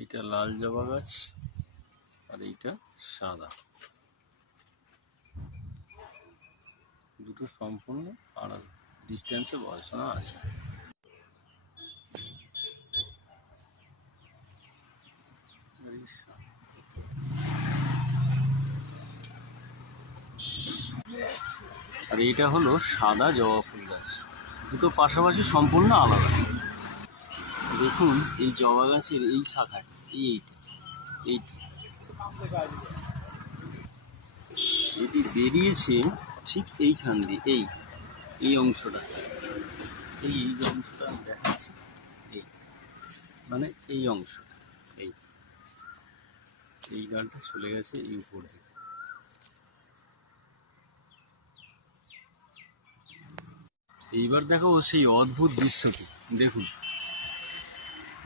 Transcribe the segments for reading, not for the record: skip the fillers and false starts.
এইটা লাল জবা গাছ আর এইটা সাদা, দুটো সম্পূর্ণ আলাদা ডিস্টেন্সে বসানো আছে। আর এইটা হলো সাদা জবা ফুল গাছ, দুটো পাশাপাশি সম্পূর্ণ আলাদা। দেখুন এই জবা গাছের এই শাখাটা, এটি বেরিয়েছে ঠিক এইখান দিয়ে, এই অংশটা, এই অংশটা আমি দেখাচ্ছি, মানে এই অংশটা, এই গানটা চলে গেছে এই উপর দিকে। এইবার দেখো সেই অদ্ভুত দৃশ্যটি, দেখুন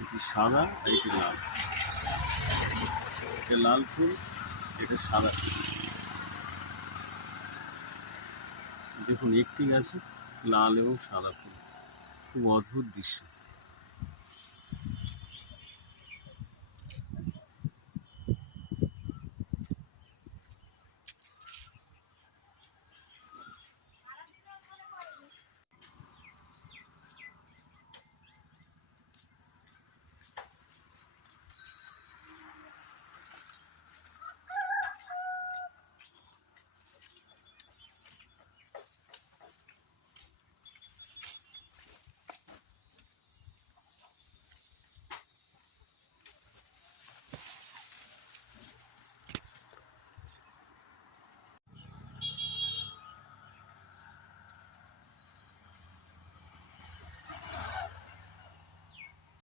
এটি সাদা আর এটি লাল, এটা লাল ফুল, এটা সাদা ফুল। দেখুন একটি গাছে লাল এবং সাদা ফুল, খুব অদ্ভুত দৃশ্য।